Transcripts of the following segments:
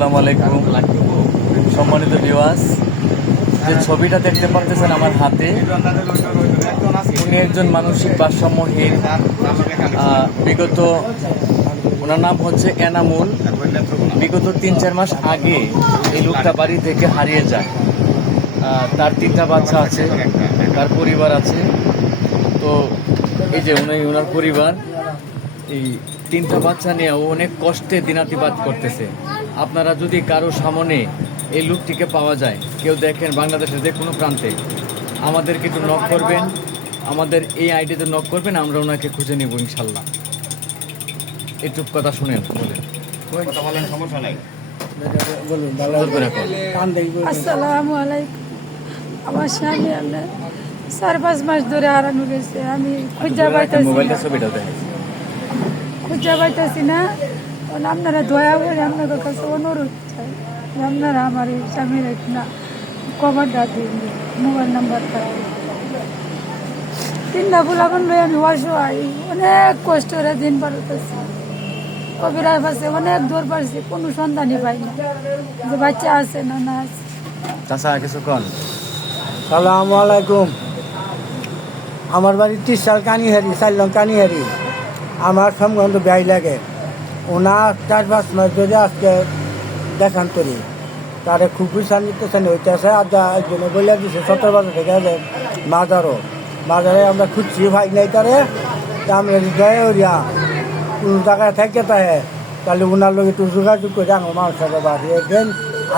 আসসালামু আলাইকুম সম্মানিত ভিউয়ার্স, যে ছবিটা দেখতে পারতেছেন আমার হাতে, উনি একজন মানসিক ভারসাম্যহীন। বিগত ওনার নাম হচ্ছে এনামুল। বিগত 3-4 মাস আগে এই লোকটা বাড়ি থেকে হারিয়ে যায়। তার 3টা বাচ্চা আছে, তার পরিবার আছে। তো এই যে ওনার পরিবার এই 3টা বাচ্চা নিয়ে ও অনেক কষ্টে দিনাতিপাত করতেছে। আপনারা যদি কারো সামনে এই লোকটিকে পাওয়া যায়, কেউ দেখেন বাংলাদেশের যে কোনো প্রান্তে, আমাদেরকে একটু নক করবেন, আমাদের এই আইডিতে নক করবেন, আমরা ওনাকে খুঁজে নেব ইনশাল্লাহ। একটু কথা শুনেন, বলেন। সমস্যা নাই, আসসালামু আলাইকুম। আমার স্বামী আপনার 4-5 মাস ধরে হারানো গেছে। আমি খুঁজা পাইতেছি না। আপনারা দয়া করে আপনাদের কাছে অনুরোধ চাই, আপনারা আমার এই স্বামীর না কভারটা দিন, মোবাইল নাম্বারটা। 3টা ফুলাবন লই আমি অসহায়, অনেক কষ্ট করে দিন পারতেছি। কবিরার পাশে অনেক দূর পারছি, কোনো সন্ধানই পাই না যে বাচ্চা আছে না না আছে। চাচা কিছু কন। সালামু আলাইকুম। আমার বাড়ি 30 সাল কানিহারি, চাইলাম কানিহারি। আমার সম্বন্ধ ব্যয় লাগে। ওনার 4-5 মাস ধরে আজকে দেখান করি, তারে খুব বিচার নিতেছেন হইতেছে। আর একজনে বলে দিচ্ছে 17 বছর থেকে বাজারে আমরা খুঁজছি ভাই নাই তারে। আমরা দেয় ওরিয়া কোন জায়গায় থেকে তাহে, তাহলে ওনার লোক একটু যোগাযোগ করে আমার মানুষের বাড়িয়ে দেন,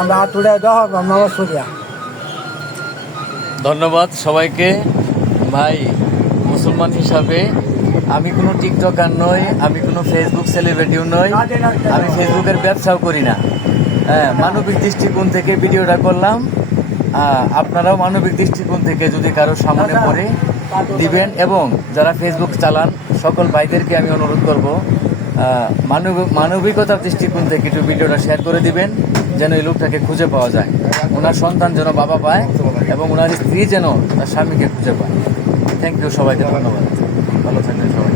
আমরা আতুড়ে দেওয়া আমার সরিয়া। ধন্যবাদ সবাইকে। ভাই, মুসলমান হিসাবে আমি কোনো টিকটকার নই, আমি কোনো ফেসবুক সেলিব্রিটিও নই, আমি ফেসবুকের ব্যবসাও করি না। মানবিক দৃষ্টিকোণ থেকে ভিডিওটা করলাম। আপনারাও মানবিক দৃষ্টিকোণ থেকে যদি কারো সামনে পড়ে দিবেন, এবং যারা ফেসবুক চালান সকল ভাইদেরকে আমি অনুরোধ করব, মানবিকতার দৃষ্টিকোণ থেকে একটু ভিডিওটা শেয়ার করে দিবেন, যেন এই লোকটাকে খুঁজে পাওয়া যায়, ওনার সন্তান যেন বাবা পায়, এবং ওনার স্ত্রী যেন তার স্বামীকে খুঁজে পায়। থ্যাংক ইউ সবাইকে, ধন্যবাদ। ভালো থাকবেন সবাই।